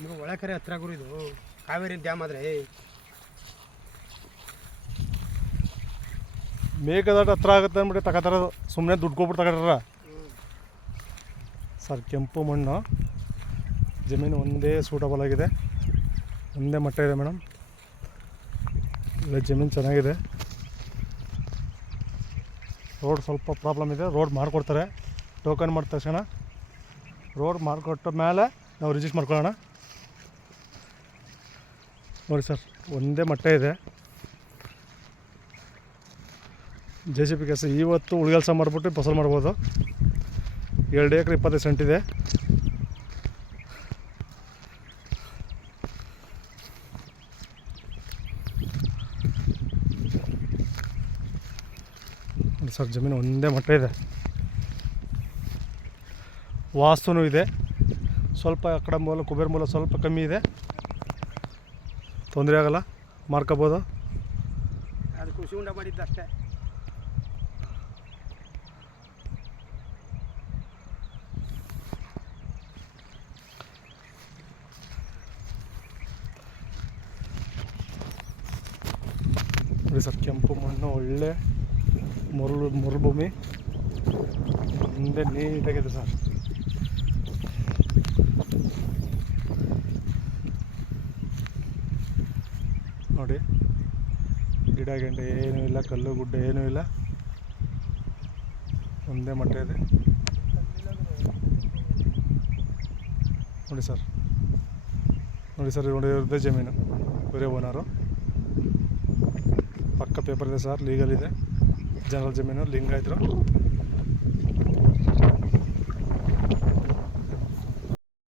ನಿಮ್ಗೆ ಒಳಕರೆ ಹತ್ರ ಗುರು ಇದು ಕಾವೇರಿ ಡ್ಯಾಮ್ ಆದರೆ ಮೇಕದಾಟ ಹತ್ರ ಆಗುತ್ತೆ ಅಂದ್ಬಿಟ್ಟು ತಗೋತಾರದು, ಸುಮ್ಮನೆ ದುಡ್ಡು ಕೊಟ್ಬಿಟ್ಟು ತಗೋತಾರ ಸರ್. ಕೆಂಪು ಮಣ್ಣು, ಜಮೀನು ಒಂದೇ ಸೂಟಬಲ್ ಆಗಿದೆ, ಒಂದೇ ಮಟ್ಟ ಇದೆ ಮೇಡಮ್. ಇಲ್ಲ ಜಮೀನು ಚೆನ್ನಾಗಿದೆ. ರೋಡ್ ಸ್ವಲ್ಪ ಪ್ರಾಬ್ಲಮ್ ಇದೆ, ರೋಡ್ ಮಾಡಿಕೊಡ್ತಾರೆ. ಟೋಕನ್ ಮಾಡಿದ ತಕ್ಷಣ ರೋಡ್ ಮಾಡಿಕೊಟ್ಟ ಮೇಲೆ ನಾವು ರಿಜಿಸ್ಟರ್ ಮಾಡ್ಕೊಳ್ಳೋಣ. ನೋಡಿ ಸರ್, ಒಂದೇ ಮಟ್ಟ ಇದೆ. JCB ಕೆಲಸ ಇವತ್ತು ಉಳಿಗೆಲ್ಸ ಮಾಡಿಬಿಟ್ಟು ಫಸಲು ಮಾಡ್ಬೋದು. 2 ಎಕರೆ 25 ಸೆಂಟ್ ಇದೆ. ಸರ್ ಜಮೀನು ಒಂದೇ ಮಟ್ಟ ಇದೆ, ವಾಸ್ತುನೂ ಇದೆ. ಸ್ವಲ್ಪ ಆ ಕಡೆ ಮೂಲ ಕುಬೇರ ಮೂಲ ಸ್ವಲ್ಪ ಕಮ್ಮಿ ಇದೆ, ತೊಂದರೆ ಆಗಲ್ಲ, ಮಾಡ್ಕೋಬೋದು. ಅದು ಖುಷಿ ಉಂಡ ಮಾಡಿದ್ದು ಅಷ್ಟೇ. ನೋಡಿ ಸರ್, ಕೆಂಪು ಮಣ್ಣು, ಒಳ್ಳೆ ಮರುಭೂಮಿ, ಮುಂದೆ ನೀಟಾಗಿದೆ ಸರ್. ನೋಡಿ, ಗಿಡ ಗೆಂಡೆ ಏನೂ ಇಲ್ಲ, ಕಲ್ಲು ಗುಡ್ಡ ಏನೂ ಇಲ್ಲ, ಒಂದೇ ಮಟ್ಟ ಇದೆ. ನೋಡಿ ಸರ್, ನೋಡಿ ಸರ್, ಇವ್ರದ್ದೇ ಜಮೀನು, ಇವರೇ ಓನರು. ಪಕ್ಕ ಪೇಪರ್ ಇದೆ ಸರ್, ಲೀಗಲ್ ಇದೆ, ಜನರಲ್ ಜಮೀನು, ಲಿಂಗಾಯತರು.